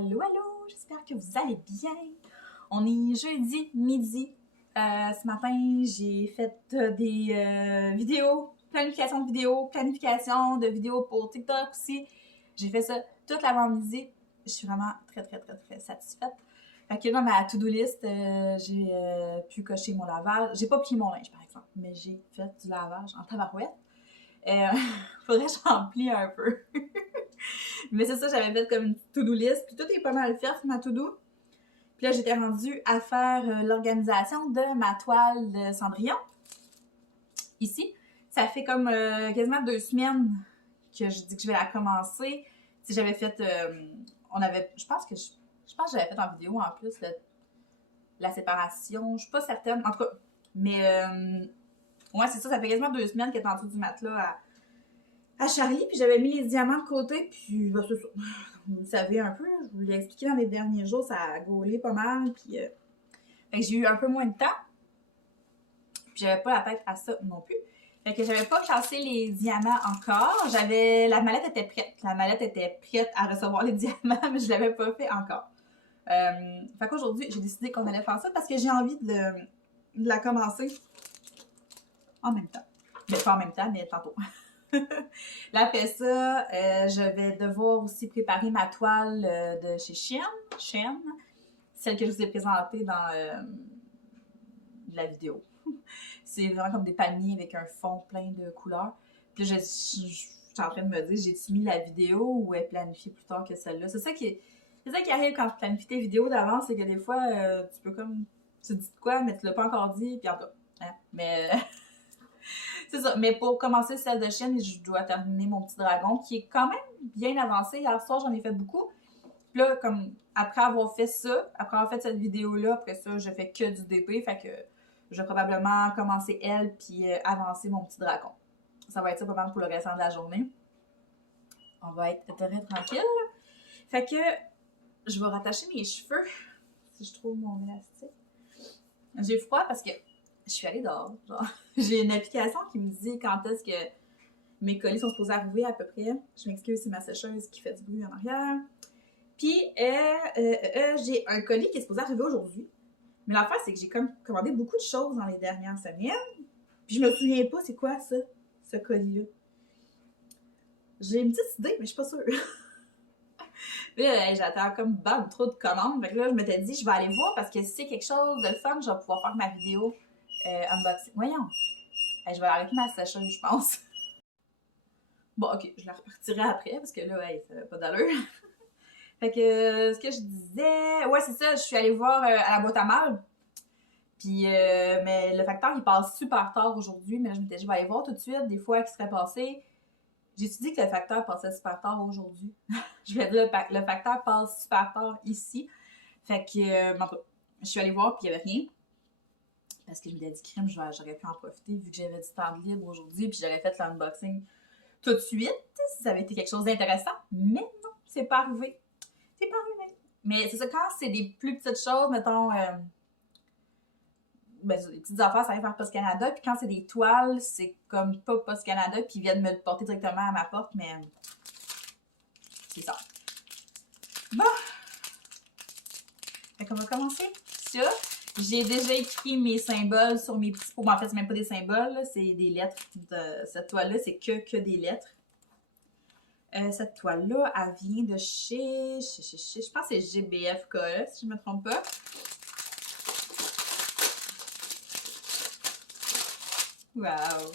Allô, allô, j'espère que vous allez bien. On est jeudi midi. Ce matin, j'ai fait des vidéos, planification de vidéos pour TikTok aussi. J'ai fait ça toute l'avant-midi. Je suis vraiment très satisfaite. Fait que dans ma to-do list, j'ai pu cocher mon lavage. J'ai pas plié mon linge, par exemple, mais j'ai fait du lavage en tabarouette. Faudrait que j'en plie un peu. Mais c'est ça, j'avais fait comme une to-do list. Puis tout est pas mal fait sur ma to-do. Puis là, j'étais rendue à faire l'organisation de ma toile de Cendrillon. Ici. Ça fait comme quasiment 2 semaines que je dis que je vais la commencer. Si j'avais fait... je pense que j'avais fait en vidéo en plus la séparation. Je suis pas certaine. En tout cas, mais... ouais, c'est ça. Ça fait quasiment 2 semaines qu'elle est en dessous du matelas à Charlie, puis j'avais mis les diamants de côté, puis bah, c'est ça. Vous savez un peu, je vous l'ai expliqué dans les derniers jours, ça a gaulé pas mal, puis fait que j'ai eu un peu moins de temps, puis j'avais pas la tête à ça non plus. Fait que j'avais pas classé les diamants encore, la mallette était prête à recevoir les diamants, mais je l'avais pas fait encore. Fait qu'aujourd'hui, j'ai décidé qu'on allait faire ça parce que j'ai envie de la commencer en même temps. Mais pas en même temps, mais tantôt. Là, après ça, je vais devoir aussi préparer ma toile de chez Shein, celle que je vous ai présentée dans la vidéo. C'est vraiment comme des paniers avec un fond plein de couleurs. Puis là, je suis en train de me dire, j'ai-tu mis la vidéo ou est planifiée plus tard que celle-là? C'est ça qui arrive quand tu planifies tes vidéos d'avance, c'est que des fois, tu peux comme... Tu dis de quoi, mais tu l'as pas encore dit, puis en tout cas. Hein? Mais... c'est ça. Mais pour commencer celle de Shein, je dois terminer mon petit dragon qui est quand même bien avancé. Hier soir, j'en ai fait beaucoup. Puis là, comme après avoir fait ça, après avoir fait cette vidéo-là, après ça, je fais que du DP. Fait que je vais probablement commencer elle puis avancer mon petit dragon. Ça va être ça pas mal pour le restant de la journée. On va être très tranquille. Fait que je vais rattacher mes cheveux si je trouve mon élastique. J'ai froid parce que je suis allée dehors. Genre, j'ai une application qui me dit quand est-ce que mes colis sont supposés arriver à peu près. Je m'excuse, c'est ma sécheuse qui fait du bruit en arrière. Puis, j'ai un colis qui est supposé arriver aujourd'hui. Mais l'affaire, c'est que j'ai comme commandé beaucoup de choses dans les dernières semaines. Puis, je me souviens pas c'est quoi ça, ce colis-là. J'ai une petite idée, mais je suis pas sûre. Puis là, j'attends comme trop de commandes. Fait que là, je m'étais dit, je vais aller voir parce que si c'est quelque chose de le fun, je vais pouvoir faire ma vidéo unboxing. Voyons. Je vais arrêter ma sécheuse, je pense. Bon, ok, je la repartirai après parce que là, ça n'a pas d'allure. Fait que, ce que je disais... Ouais, c'est ça, je suis allée voir à la boîte à mal. Puis, mais le facteur, il passe super tard aujourd'hui. Mais je m'étais dit, je vais aller voir tout de suite des fois qui serait passé. J'ai-tu dit que le facteur passait super tard aujourd'hui? Je vais dire, le facteur passe super tard ici. Fait que, je suis allée voir, puis il n'y avait rien. Parce que je m'étais dit, crème, j'aurais pu en profiter vu que j'avais du temps de libre aujourd'hui. Puis j'aurais fait l'unboxing tout de suite, si ça avait été quelque chose d'intéressant. Mais non, c'est pas arrivé. C'est pas arrivé. Mais c'est ça, quand c'est des plus petites choses, mettons, des petites affaires, ça vient faire Post Canada. Puis quand c'est des toiles, c'est comme pas Post Canada, puis ils viennent me porter directement à ma porte, mais c'est ça. Bon! Fait qu'on va commencer ça. J'ai déjà écrit mes symboles sur mes petits pots. En fait, c'est même pas des symboles, c'est des lettres. Cette toile-là, c'est que des lettres. Cette toile-là, elle vient de chez je pense que c'est GBF-KE, si je ne me trompe pas. Wow!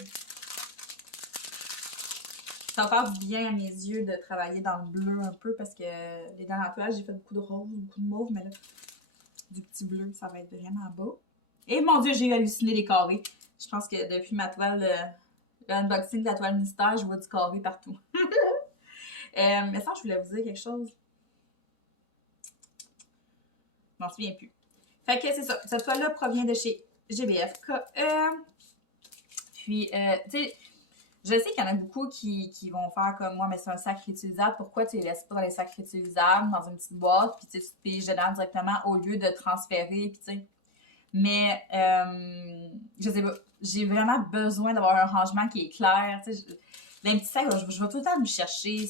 Ça va faire du bien à mes yeux de travailler dans le bleu un peu parce que les dernières toiles, j'ai fait beaucoup de rose, beaucoup de mauve, mais là, du petit bleu, ça va être vraiment beau. Et mon Dieu, j'ai halluciné les carrés. Je pense que depuis ma toile, l'unboxing de la toile mystère, je vois du carré partout. Mais ça, je voulais vous dire quelque chose. Je m'en souviens plus. Fait que c'est ça. Cette toile-là provient de chez GBF-KE. Puis, tu sais, je sais qu'il y en a beaucoup qui vont faire comme moi, mais c'est un sac réutilisable. Pourquoi tu les laisses pas dans les sacs réutilisables, dans une petite boîte, puis tu te piges dedans directement au lieu de transférer, puis tu sais. Mais, je sais pas, j'ai vraiment besoin d'avoir un rangement qui est clair. Tu sais, Dans les petits sacs, je vais tout le temps me chercher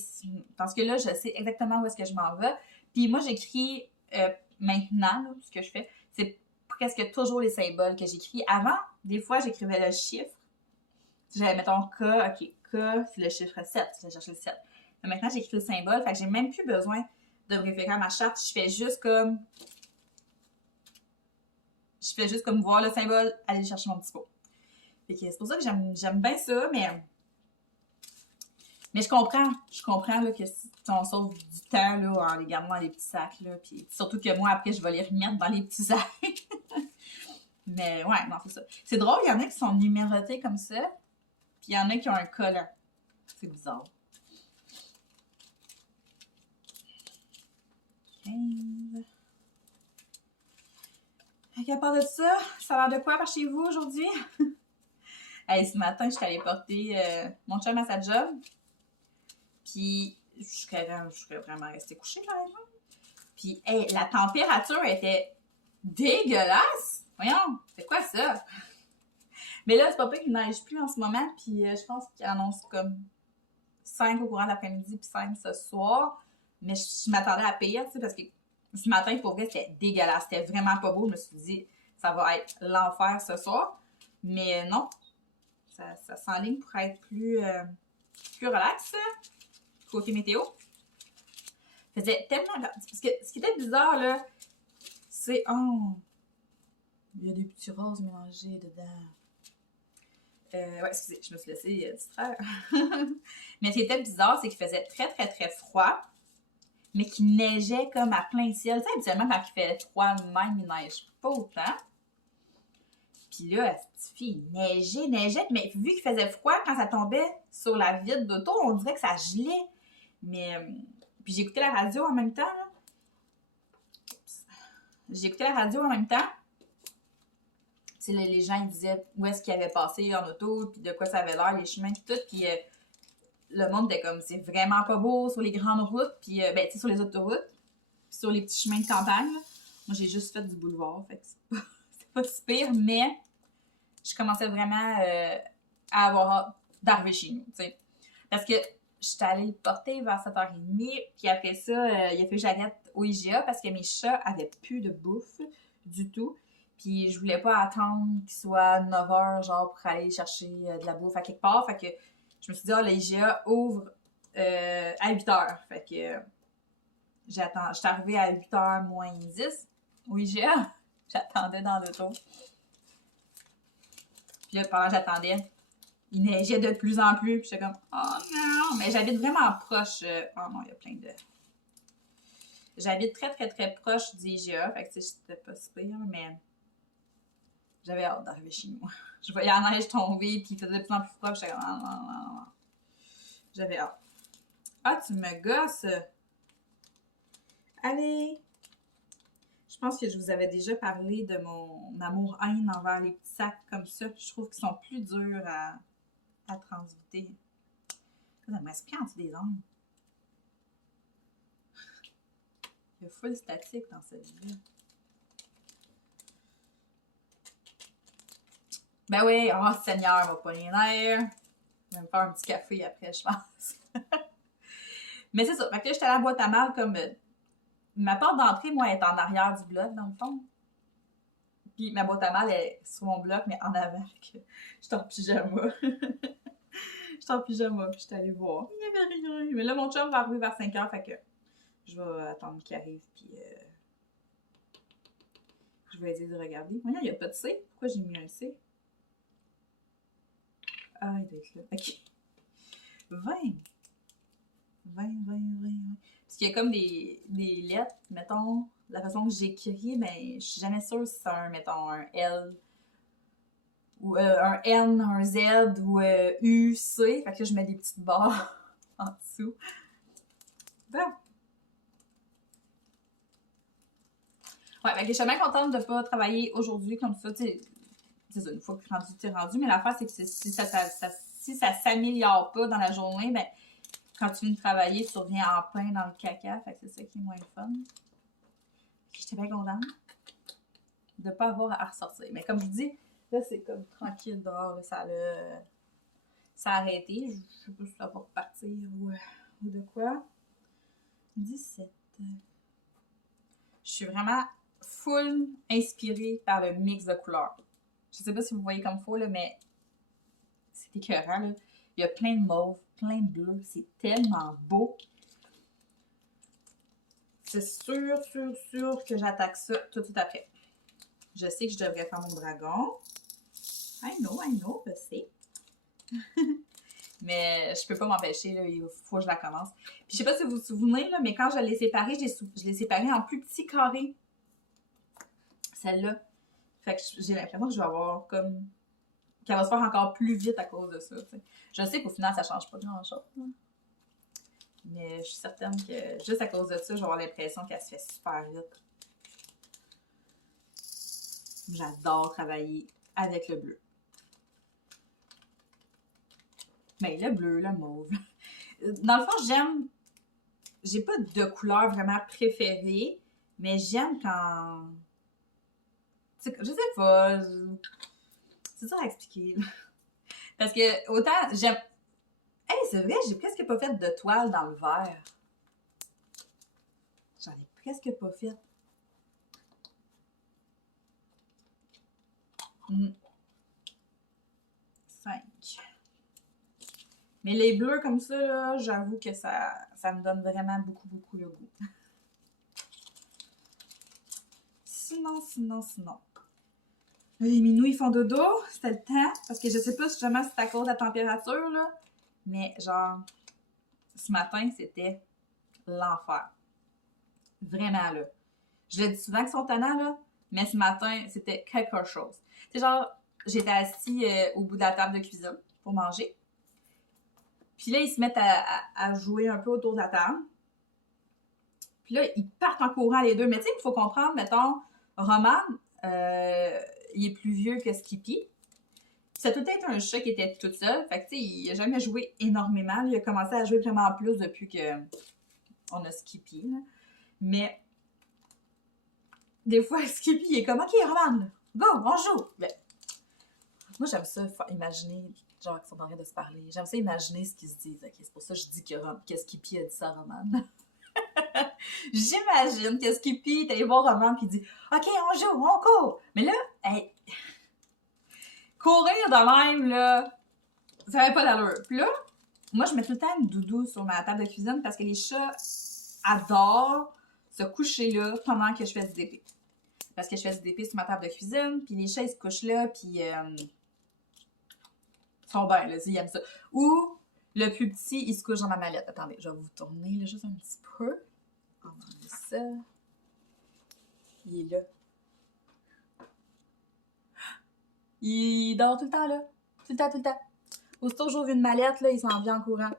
parce que là, je sais exactement où est-ce que je m'en vais. Puis moi, j'écris maintenant, là, ce que je fais, c'est presque toujours les symboles que j'écris. Avant, des fois, j'écrivais le chiffre. J'avais, mettons, K, OK, K, c'est le chiffre 7, je vais chercher le 7. Mais maintenant, j'écris le symbole, fait que j'ai même plus besoin de me référer à ma charte. Je fais juste comme voir le symbole, aller chercher mon petit pot. Fait que c'est pour ça que j'aime bien ça, mais je comprends là, que on sauve du temps là, en les gardant dans les petits sacs. Là, puis surtout que moi, après, je vais les remettre dans les petits sacs. Mais ouais, non, c'est ça. C'est drôle, il y en a qui sont numérotés comme ça, puis il y en a qui ont un collant. C'est bizarre. 15. À part de ça, ça a l'air de quoi par chez vous aujourd'hui? Hey, ce matin, je suis allée porter mon chum à sa job. Puis, je serais vraiment restée couchée, par exemple. Puis, hey, la température était dégueulasse. Voyons, c'est quoi ça? Mais là, c'est pas qu'il neige plus en ce moment. Puis, je pense qu'il annonce comme 5 au courant de l'après-midi, puis 5 ce soir. Mais je m'attendais à pire, tu sais, parce que ce matin, pour vrai, c'était dégueulasse. C'était vraiment pas beau. Je me suis dit, ça va être l'enfer ce soir. Mais non, ça s'enligne pour être plus relax. Côté météo. Faisait tellement... Parce que ce qui était bizarre, là, c'est... Oh! Il y a des petits roses mélangés dedans. Ouais, excusez, je me suis laissée distraire. Mais ce qui était bizarre, c'est qu'il faisait très, très, très froid, mais qu'il neigeait comme à plein ciel. Tu sais, habituellement, quand il fait froid même, il neige pas autant. Puis là, cette fille, neigeait, mais vu qu'il faisait froid, quand ça tombait sur la vitre d'auto, on dirait que ça gelait. Mais... Puis j'écoutais la radio en même temps, là. J'écoutais la radio en même temps. Tu sais, les gens, ils disaient où est-ce qu'ils avaient passé en auto, puis de quoi ça avait l'air, les chemins, puis tout. Puis le monde était comme, c'est vraiment pas beau sur les grandes routes, puis ben, tu sais, sur les autoroutes, puis sur les petits chemins de campagne. Là. Moi, j'ai juste fait du boulevard, fait que c'est pas si pire, mais je commençais vraiment à avoir hâte d'arriver chez nous, tu sais. Parce que j'étais allée le porter vers 7h30, puis après ça, il a fait que j'arrête au IGA parce que mes chats avaient plus de bouffe du tout. Puis je voulais pas attendre qu'il soit 9h, genre, pour aller chercher de la bouffe à quelque part. Fait que je me suis dit, ah, l'IGA ouvre à 8h. Fait que j'étais arrivée à 8h moins 10 au IGA. J'attendais dans l'auto. Puis là, pendant que j'attendais, il neigeait de plus en plus. Puis j'étais comme, oh non! Mais j'habite vraiment proche. Oh non, il y a plein de. J'habite très, très, très proche du IGA. Fait que c'était pas si pire, mais j'avais hâte d'arriver chez nous. Je voyais la neige tomber, puis il faisait de plus en plus froid. Puis j'étais comme, non, non, non, non. J'avais hâte. Ah, tu me gosses! Allez! Je pense que je vous avais déjà parlé de mon amour-haine envers les petits sacs comme ça. Je trouve qu'ils sont plus durs à transiter. Ça me reste plus en dessous des ongles. Il y a full statique dans cette vie. Ben oui, oh Seigneur, va pas les nerfs. Je vais me faire un petit café après, je pense. Mais c'est ça. Fait que là, j'étais à la boîte à mal comme... ma porte d'entrée, moi, est en arrière du bloc, dans le fond. Puis ma boîte à mal est sur mon bloc, mais en avant. Fait que j'étais en pyjama. J'étais en pyjama, puis j'étais allée voir. Il n'y avait rien. Mais là, mon chum va arriver vers 5h, fait que je vais attendre qu'il arrive, puis je vais essayer de regarder. Voyons, il n'y a pas de C. Pourquoi j'ai mis un C? Ah, il doit être là. OK. 20. Parce qu'il y a comme des lettres, mettons, la façon que j'écris, mais je suis jamais sûre si c'est un, mettons, un L, ou un N, un Z, ou U, C. Fait que là, je mets des petites barres en dessous. Bon. Ouais, fait que je suis bien contente de ne pas travailler aujourd'hui comme ça, tu sais. C'est ça, une fois que tu es rendu, mais l'affaire, c'est que si ça s'améliore pas dans la journée, ben, quand tu viens de travailler, tu reviens en plein dans le caca. Fait que c'est ça qui est moins fun. J'étais bien contente de ne pas avoir à ressortir. Mais comme je vous dis, là, c'est comme tranquille dehors. Là, ça a arrêté. Je sais pas si ça va repartir ou de quoi. 17. Je suis vraiment full inspirée par le mix de couleurs. Je sais pas si vous voyez comme faut, là, mais c'est écœurant, là. Il y a plein de mauve, plein de bleu. C'est tellement beau. C'est sûr que j'attaque ça tout de suite après. Je sais que je devrais faire mon dragon. I know, je sais. Mais je peux pas m'empêcher, là, il faut que je la commence. Puis je sais pas si vous vous souvenez, là, mais quand je l'ai séparée, je l'ai séparée en plus petits carrés. Celle-là. Fait que j'ai l'impression que je vais avoir comme... qu'elle va se faire encore plus vite à cause de ça. T'sais. Je sais qu'au final, ça change pas grand-chose. Mais je suis certaine que juste à cause de ça, je vais avoir l'impression qu'elle se fait super vite. J'adore travailler avec le bleu. Mais le bleu, le mauve. Dans le fond, j'aime... J'ai pas de couleur vraiment préférée, mais j'aime quand... Je sais pas... C'est dur à expliquer. Parce que autant j'aime... Hey, c'est vrai, j'ai presque pas fait de toile dans le vert. J'en ai presque pas fait. 5. Mais les bleus comme ça, là, j'avoue que ça me donne vraiment beaucoup le goût. Sinon. Les minous, ils font dodo. C'était le temps. Parce que je sais pas justement si c'est à cause de la température, là. Mais genre, ce matin, c'était l'enfer. Vraiment, là. Je le dis souvent qu'ils sont tannants, là. Mais ce matin, c'était quelque chose. C'est genre, j'étais assise au bout de la table de cuisine pour manger. Puis là, ils se mettent à jouer un peu autour de la table. Puis là, ils partent en courant les deux. Mais tu sais, il faut comprendre, mettons, Roman, il est plus vieux que Skippy. Ça a tout été un chat qui était tout seul. Fait que tu sais, il n'a jamais joué énormément. Il a commencé à jouer vraiment plus depuis qu'on a Skippy. Là. Mais des fois, Skippy, il est comme « Ok, Roman, go, on joue! » Ben, moi, j'aime ça imaginer, genre, qu'ils sont en train de se parler. J'aime ça imaginer ce qu'ils se disent. Okay, c'est pour ça que je dis que Skippy a dit ça à Roman. J'imagine que Skippy est allé voir Roman et dit « Ok, on joue, on court! » Mais là, hey, courir de même, là, ça n'avait pas d'allure. Puis là, moi, je mets tout le temps une doudou sur ma table de cuisine parce que les chats adorent se coucher là pendant que je fais du DP. Parce que je fais du DP sur ma table de cuisine, puis les chats, ils se couchent là, puis ils sont bien, là, ils aiment ça. Ou le plus petit, il se couche dans ma mallette. Attendez, je vais vous tourner là, juste un petit peu. On va enlever ça. Il est là. Il dort tout le temps, là. Tout le temps. Aussitôt que j'ouvre une mallette, là, il s'en vient en courant.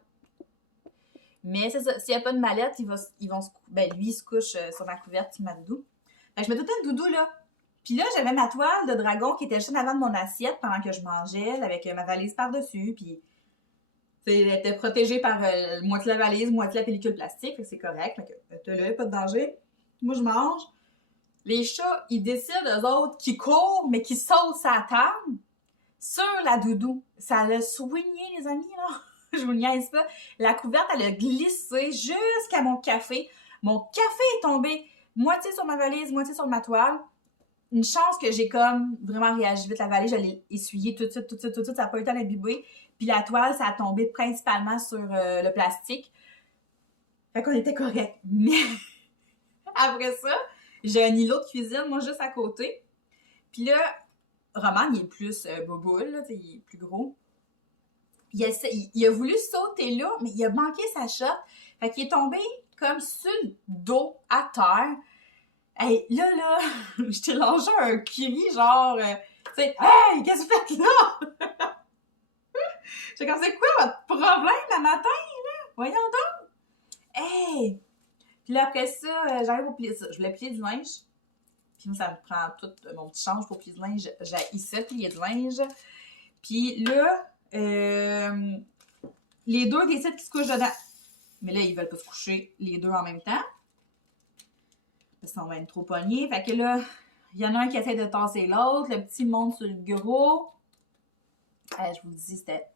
Mais c'est ça, s'il n'y a pas de mallette, ils vont se... Ben, lui, il se couche sur ma couverte, sur ma doudou. Fait que je mets tout le temps une doudou, là. Puis là, j'avais ma toile de dragon qui était juste en avant de mon assiette pendant que je mangeais, avec ma valise par-dessus, puis... Elle était protégée par moitié la valise, moitié la pellicule plastique, fait que c'est correct. Fait que là, pas de danger. Moi, je mange. Les chats, ils décident, eux autres, qu'ils courent, mais qu'ils sautent sa table sur la doudou. Ça l'a swingé, les amis, là. Je vous niaise pas. La couverte, elle a glissé jusqu'à mon café. Mon café est tombé moitié sur ma valise, moitié sur ma toile. Une chance que j'ai comme vraiment réagi vite la valise. Je l'ai essuyé tout de suite. Ça n'a pas eu le temps d'imbiber. Puis la toile, ça a tombé principalement sur le plastique. Fait qu'on était correct. Mais après ça, j'ai un îlot de cuisine, moi, juste à côté. Puis là, Roman, il est plus boboule, là, il est plus gros. Il a voulu sauter là, mais il a manqué sa shot. Fait qu'il est tombé comme sur le dos, à terre. Hey, là, je t'ai lâché un cri, genre, tu sais, « Hey, qu'est-ce que tu fais là? » J'ai comme, c'est quoi votre problème le matin, là? Voyons donc! Hey! Puis là, après ça, j'arrive au plier. Je voulais plier du linge. Puis moi, ça me prend tout mon petit change pour plier du linge. J'ai ça, plier du linge. Puis là, les deux décident qu'ils se couchent dedans. Mais là, ils veulent pas se coucher les deux en même temps. Parce qu'on va être trop pognés. Fait que là, il y en a un qui essaie de tasser l'autre. Le petit monte sur le gros. Je vous le dis, c'était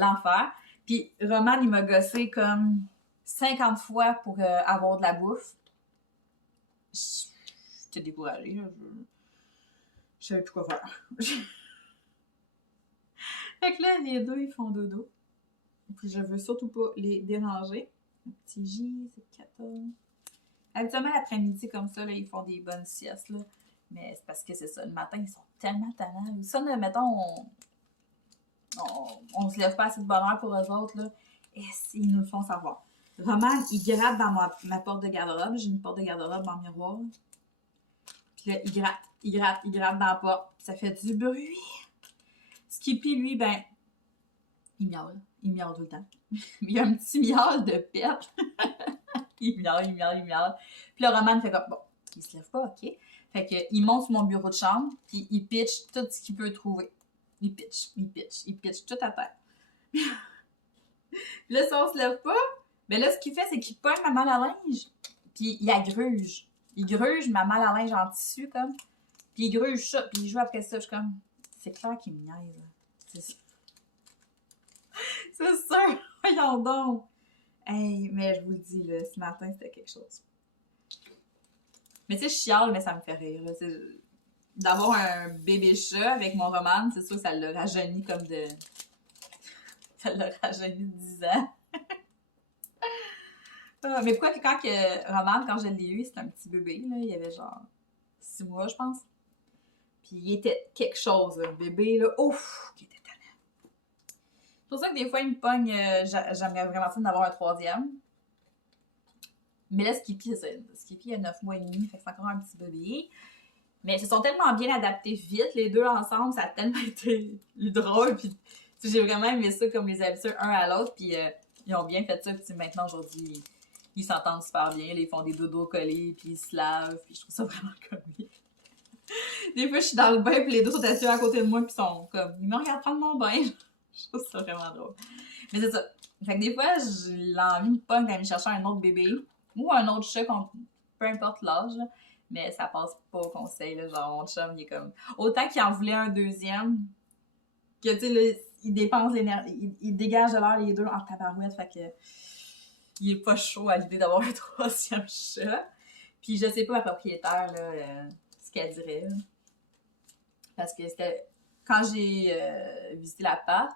l'enfer. Puis Roman, il m'a gossé comme 50 fois pour avoir de la bouffe. J'étais découragée, là. Je savais plus quoi faire. Fait que là, les deux, ils font dodo. Puis je veux surtout pas les déranger. Un petit J, c'est 14. Habituellement, l'après-midi, comme ça, là, ils font des bonnes siestes, là. Mais c'est parce que c'est ça, le matin, ils sont tellement tannants. Ça, là, mettons, on se lève pas assez de bonne heure pour eux autres, là. Et ils nous le font savoir. Roman, il gratte dans ma porte de garde-robe. J'ai une porte de garde-robe en miroir. Puis là, il gratte dans la porte. Ça fait du bruit. Skippy, lui, ben, il miaule. Il miaule tout le temps. Il y a un petit miaule de pète. il miaule. Puis le Roman fait comme, bon, il se lève pas, ok. Fait que, il monte sur mon bureau de chambre, puis il pitch tout ce qu'il peut trouver. Il pitch tout à terre. Puis là, si on se lève pas, ben là, ce qu'il fait, c'est qu'il pogne ma malle à linge, puis il la gruge. Il gruge ma malle à linge en tissu, comme. Puis il gruge ça, puis il joue après ça. Je suis comme, c'est clair qu'il me niaise. C'est sûr, voyons donc. Hey, mais je vous le dis, là, ce matin, c'était quelque chose. Mais tu sais, je chiale, mais ça me fait rire. Là. D'avoir un bébé chat avec mon Roman, c'est sûr que ça l'a rajeuni comme de... Ça l'a rajeuni de 10 ans. Mais pourquoi que Roman, quand je l'ai eu, c'était un petit bébé, là, il avait genre 6 mois, je pense. Puis il était quelque chose, là, le bébé, là, ouf, il était tannant. C'est pour ça que des fois, il me pogne, j'aimerais vraiment ça d'avoir un troisième. Mais là, Skippy, c'est ça. Skippy a 9 mois et demi, fait que c'est encore un petit bébé. Mais ils se sont tellement bien adaptés vite, les deux ensemble, ça a tellement été drôle. Puis j'ai vraiment aimé ça comme les habitués un à l'autre. Puis ils ont bien fait ça. Puis maintenant, aujourd'hui, ils s'entendent super bien. Là, ils font des dodos collés, puis ils se lavent. Puis je trouve ça vraiment comique. Des fois, je suis dans le bain, puis les deux sont assis à côté de moi, puis ils sont comme, ils me regardent prendre mon bain. Je trouve ça vraiment drôle. Mais c'est ça. Fait que des fois, j'ai l'envie de punk d'aller chercher un autre bébé ou un autre chat, peu importe l'âge. Mais ça passe pas au conseil, là. Genre, mon chum, il est comme... Autant qu'il en voulait un deuxième, que, tu sais, il dépense l'énergie, il dégage de l'air les deux en tabarouette, fait que... Il est pas chaud à l'idée d'avoir un troisième chat. Puis je sais pas ma propriétaire, là, ce qu'elle dirait, là. Parce que c'était... Quand j'ai visité l'appart,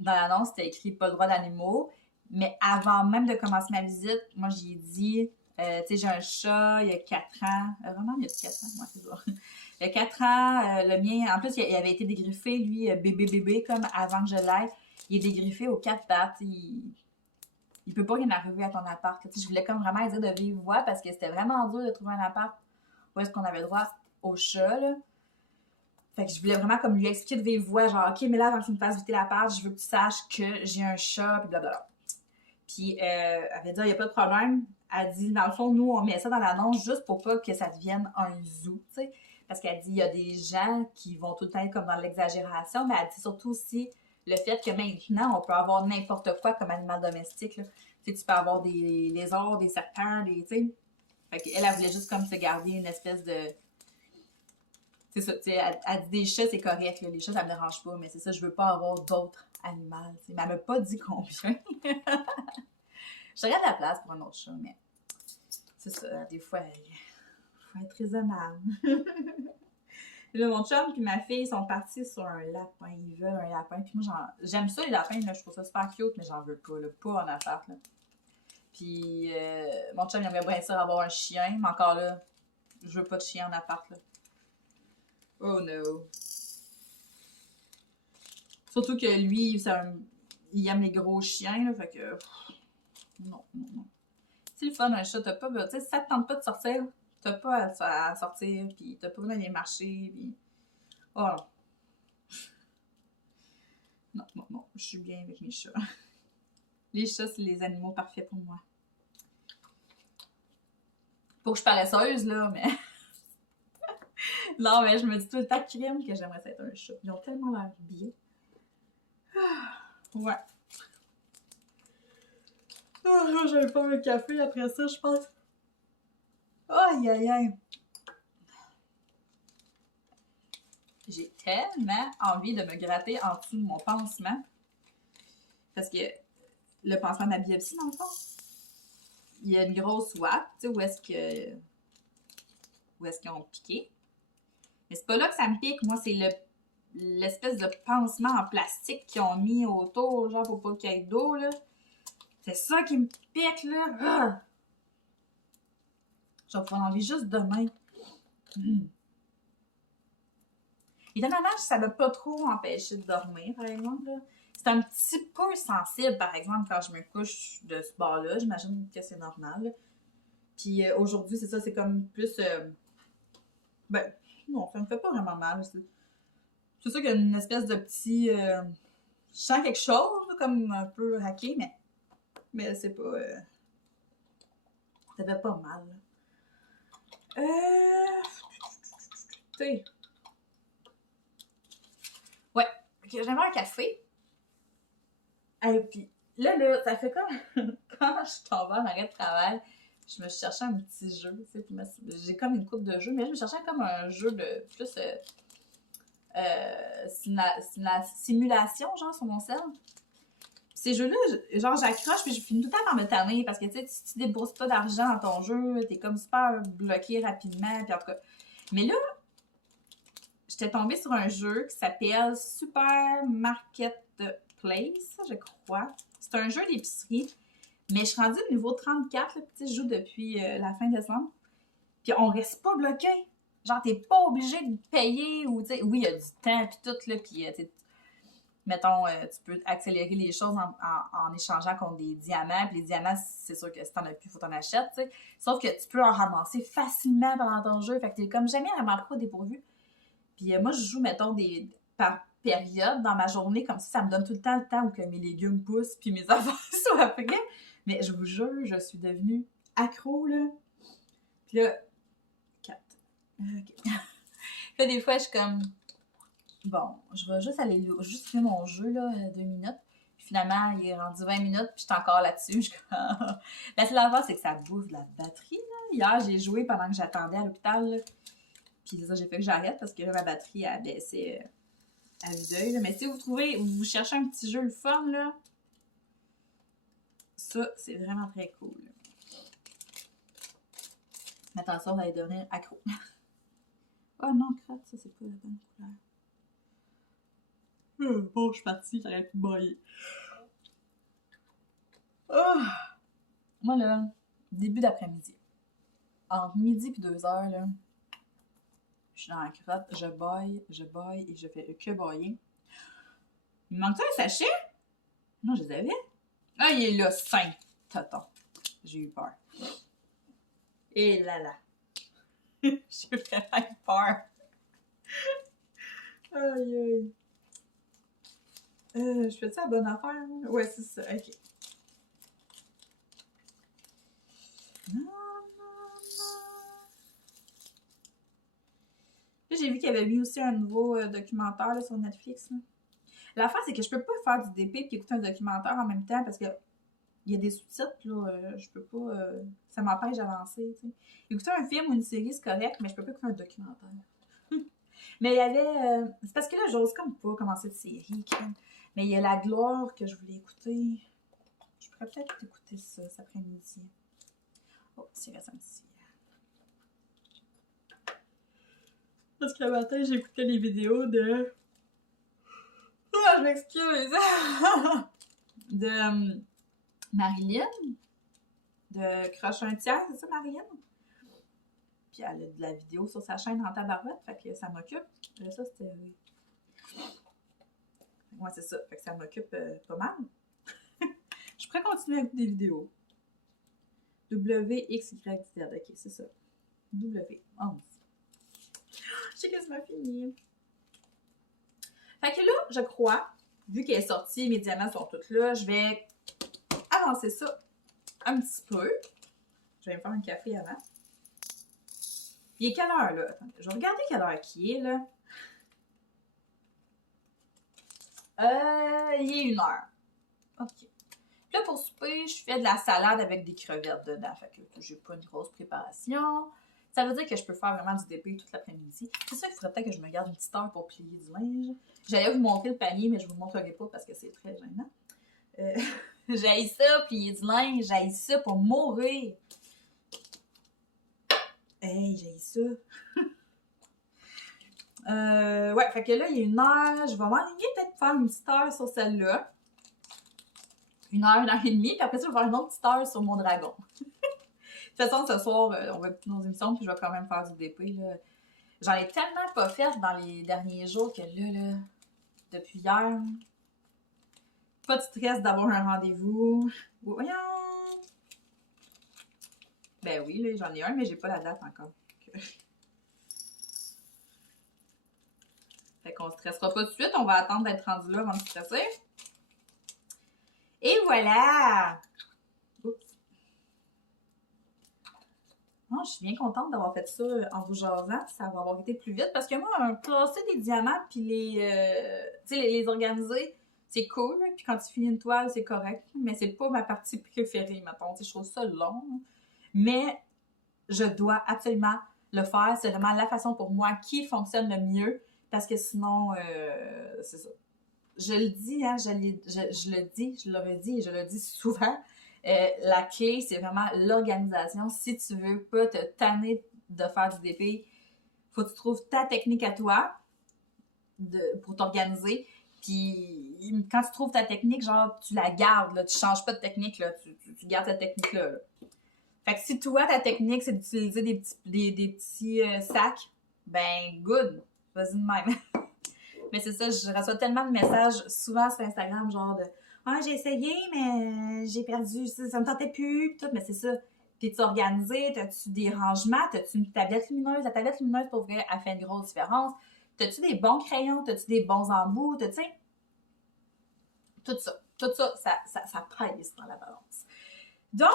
dans l'annonce, c'était écrit « pas le droit d'animaux ». Mais avant même de commencer ma visite, moi, j'ai dit... tu sais, j'ai un chat, il y a 4 ans. Vraiment, il y a 4 ans? Moi, c'est ça. Il y a 4 ans, le mien, en plus, il avait été dégriffé, lui, bébé, comme avant que je l'aille. Il est dégriffé aux 4 pattes. Il peut pas rien arriver à ton appart. Je voulais comme vraiment dire de vive voix parce que c'était vraiment dur de trouver un appart où est-ce qu'on avait droit au chat, là. Fait que je voulais vraiment comme lui expliquer de vive voix, genre, OK, mais là, avant que tu me fasses visiter l'appart, je veux que tu saches que j'ai un chat, puis blablabla. Puis, elle avait dit, il n'y a pas de problème. Elle dit, dans le fond, nous, on met ça dans l'annonce juste pour pas que ça devienne un zoo, tu sais. Parce qu'elle dit, il y a des gens qui vont tout le temps être comme dans l'exagération, mais elle dit surtout aussi le fait que maintenant, on peut avoir n'importe quoi comme animal domestique, là. Tu sais, tu peux avoir des lézards, des serpents, tu sais. Fait qu'elle, elle voulait juste comme se garder une espèce de... C'est ça, tu sais, elle dit des chats, c'est correct, là. Les chats, ça me dérange pas, mais c'est ça, je veux pas avoir d'autres animaux, tu sais. Mais elle m'a pas dit combien. Je regarde la place pour un autre chat, mais c'est ça, des fois, il faut être raisonnable. Là, mon chum et ma fille sont partis sur un lapin. Ils veulent un lapin. Puis moi, j'aime ça, les lapins, là, je trouve ça super cute, mais j'en veux pas, là, pas en appart, là. Puis mon chum, il aimerait bien ça avoir un chien, mais encore là, je veux pas de chien en appart, là. Oh no. Surtout que lui, il aime les gros chiens, là, fait que... Non. C'est le fun, un chat, t'as pas... Tu sais, si ça te tente pas de sortir, t'as pas à sortir, puis t'as pas besoin d'aller marcher, puis... Oh non. Non, je suis bien avec mes chats. Les chats, c'est les animaux parfaits pour moi. Faut que je sois paresseuse, là, mais... Non, mais je me dis tout le temps crime que j'aimerais être un chat. Ils ont tellement l'air bien. Ouais. Oh, j'avais pas mon café après ça, je pense. Aïe. J'ai tellement envie de me gratter en dessous de mon pansement. Parce que le pansement de ma biopsie, dans le fond, il y a une grosse ouate, tu sais, où est-ce qu'ils ont piqué. Mais c'est pas là que ça me pique. Moi, c'est l'espèce de pansement en plastique qu'ils ont mis autour, genre pour pas qu'il y ait d'eau, là. C'est ça qui me pique, là. Ah! Je vais pouvoir l'enlever juste demain. Étonnamment, ça m'a pas trop empêché de dormir, par exemple, là. C'est un petit peu sensible, par exemple, quand je me couche de ce bord-là. J'imagine que c'est normal, là. Puis aujourd'hui, c'est ça, c'est comme plus... ben, non, ça me fait pas vraiment mal. C'est sûr qu'il y a une espèce de petit... je sens quelque chose, là, comme un peu hacké, mais c'est pas... ça fait pas mal, là. Tu sais... Ouais, j'aimerais un café. Et puis là, ça fait comme... Quand je tombais en arrêt de travail, je me cherchais un petit jeu, tu sais, puis j'ai comme une coupe de jeux, mais je me cherchais comme un jeu de plus simulation, genre, sur mon cell. Ces jeux-là, genre, j'accroche, puis je finis tout le temps par me tanner, parce que, tu sais, si tu débourses pas d'argent dans ton jeu, t'es comme super bloqué rapidement, puis en tout cas. Mais là, j'étais tombée sur un jeu qui s'appelle Super Marketplace, je crois. C'est un jeu d'épicerie. Mais je suis rendue au niveau 34, là, puis je joue depuis la fin décembre. Puis on reste pas bloqué. Genre, t'es pas obligé de payer ou, tu sais, oui, il y a du temps, puis tout, là, puis, mettons, tu peux accélérer les choses en échangeant contre des diamants. Puis les diamants, c'est sûr que si t'en as plus, il faut t'en acheter, tu sais. Sauf que tu peux en ramasser facilement pendant ton jeu. Fait que t'es comme jamais vraiment pas dépourvu. Puis moi, je joue, mettons, par période dans ma journée, comme ça me donne tout le temps où que mes légumes poussent, puis mes affaires soient prêts. Mais je vous jure, je suis devenue accro, là. Puis là, 4. OK. Là, des fois, je suis comme, bon, je vais juste aller juste faire mon jeu, là, 2 minutes. Puis finalement, il est rendu 20 minutes, puis je suis encore là-dessus. Je suis comme... La seule affaire, c'est que ça bouffe de la batterie, là. Hier, j'ai joué pendant que j'attendais à l'hôpital, là. Puis c'est ça, j'ai fait que j'arrête parce que là, ma batterie a baissé à vue d'œil. Mais si vous cherchez un petit jeu le fun, là, ça, c'est vraiment très cool. Mais attention, vous allez devenir accro. Oh non, crotte, ça, c'est pas la bonne couleur. Bon, je suis partie, j'aurais pu bailler. Oh! Moi, là, début d'après-midi. Entre midi et 2 heures, là, je suis dans la crotte, je baille et je fais que bailler. Il me manque-tu un sachet? Non, je les avais. Ah, il est là, 5 totons. J'ai eu peur. Et là là. J'ai vraiment eu peur. Aïe, aïe. Je fais ça la bonne affaire? Ouais, c'est ça. OK. Là, j'ai vu qu'il y avait mis aussi un nouveau documentaire là, sur Netflix. L'affaire, c'est que je peux pas faire du DP et écouter un documentaire en même temps parce que il y a des sous-titres, là, je peux pas... ça m'empêche d'avancer, tu sais. Écouter un film ou une série, c'est correct, mais je peux pas écouter un documentaire. Mais il y avait... c'est parce que là, j'ose comme pas commencer de série. Mais il y a La Gloire que je voulais écouter. Je pourrais peut-être écouter ça cet après-midi. Oh, c'est récent ici. Parce que le matin, j'écoutais les vidéos de... Oh, je m'excuse! de Marilyn, de Croche un tiers, c'est ça, Marilyn? Puis elle a de la vidéo sur sa chaîne en tabarouette, fait que ça m'occupe. Ça, c'était... Ouais, c'est ça, fait que ça m'occupe pas mal. Je pourrais continuer avec des vidéos. WXYZ, ok, c'est ça. W11. Je sais que ça m'a fini. Fait que là, je crois, vu qu'elle est sortie, mes diamants sont tous là, je vais avancer ça un petit peu. Je vais me faire un café avant. Il est quelle heure, là? Attendez, je vais regarder quelle heure qui est, là. Il est 1h. OK. Puis là, pour souper, je fais de la salade avec des crevettes dedans. Fait que j'ai pas une grosse préparation. Ça veut dire que je peux faire vraiment du DP toute l'après-midi. C'est ça qu'il faudrait peut-être que je me garde une petite heure pour plier du linge. J'allais vous montrer le panier, mais je vous le montrerai pas parce que c'est très gênant. J'haïs ça, plier du linge, j'haïs ça pour mourir. Hey, j'haïs ça. Ouais, fait que là, il y a 1 heure. Je vais m'enligner peut-être faire une petite heure sur celle-là. 1 heure et demie, puis après ça, je vais faire une autre petite heure sur mon dragon. De toute façon, ce soir, on va écouter nos émissions, puis je vais quand même faire du DP, là. J'en ai tellement pas fait dans les derniers jours que là, depuis hier, pas de stress d'avoir un rendez-vous. Voyons! Ben oui, là, j'en ai un, mais j'ai pas la date encore. Fait qu'on stressera pas tout de suite, on va attendre d'être rendu là avant de stresser. Et voilà! Oups! Non, je suis bien contente d'avoir fait ça en vous jasant, ça va avoir été plus vite, parce que moi, classer des diamants puis les organiser, c'est cool, puis quand tu finis une toile, c'est correct, mais c'est pas ma partie préférée, mettons, je trouve ça long, mais je dois absolument le faire, c'est vraiment la façon pour moi qui fonctionne le mieux, parce que sinon, c'est ça. Je le dis, hein, je le dis, je le redis et je le dis souvent, la clé, c'est vraiment l'organisation. Si tu veux pas te tanner de faire du DP, faut que tu trouves ta technique à toi pour t'organiser. Puis quand tu trouves ta technique, genre, tu la gardes, là, tu changes pas de technique, là, tu gardes cette technique-là. Là. Fait que si toi, ta technique, c'est d'utiliser des petits sacs, ben good, vas-y de même. Mais c'est ça, je reçois tellement de messages souvent sur Instagram, genre de « Ah, j'ai essayé, mais j'ai perdu, ça me tentait plus, tout. » Mais c'est ça. T'es-tu organisé? T'as-tu des rangements? T'as-tu une tablette lumineuse? La tablette lumineuse, pour vrai, elle fait une grosse différence. T'as-tu des bons crayons? T'as-tu des bons embouts? Tu sais? Tout ça. Tout ça, ça pèse dans la balance. Donc,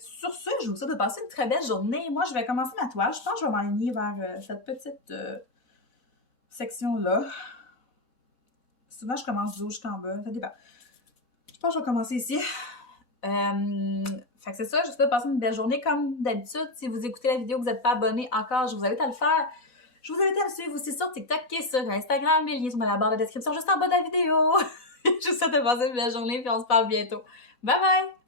sur ce, je vous souhaite de passer une très belle journée. Moi, je vais commencer ma toile. Je pense que je vais m'aligner vers cette petite section-là. Souvent, je commence du haut jusqu'en bas. Ça dépend. Je pense que je vais commencer ici. Fait que c'est ça. Je vous souhaite de passer une belle journée. Comme d'habitude, si vous écoutez la vidéo et que vous n'êtes pas abonné encore, je vous invite à le faire. Je vous invite à me suivre aussi sur TikTok et sur Instagram. Les liens sont dans la barre de description juste en bas de la vidéo. Je vous souhaite de passer une belle journée et on se parle bientôt. Bye bye!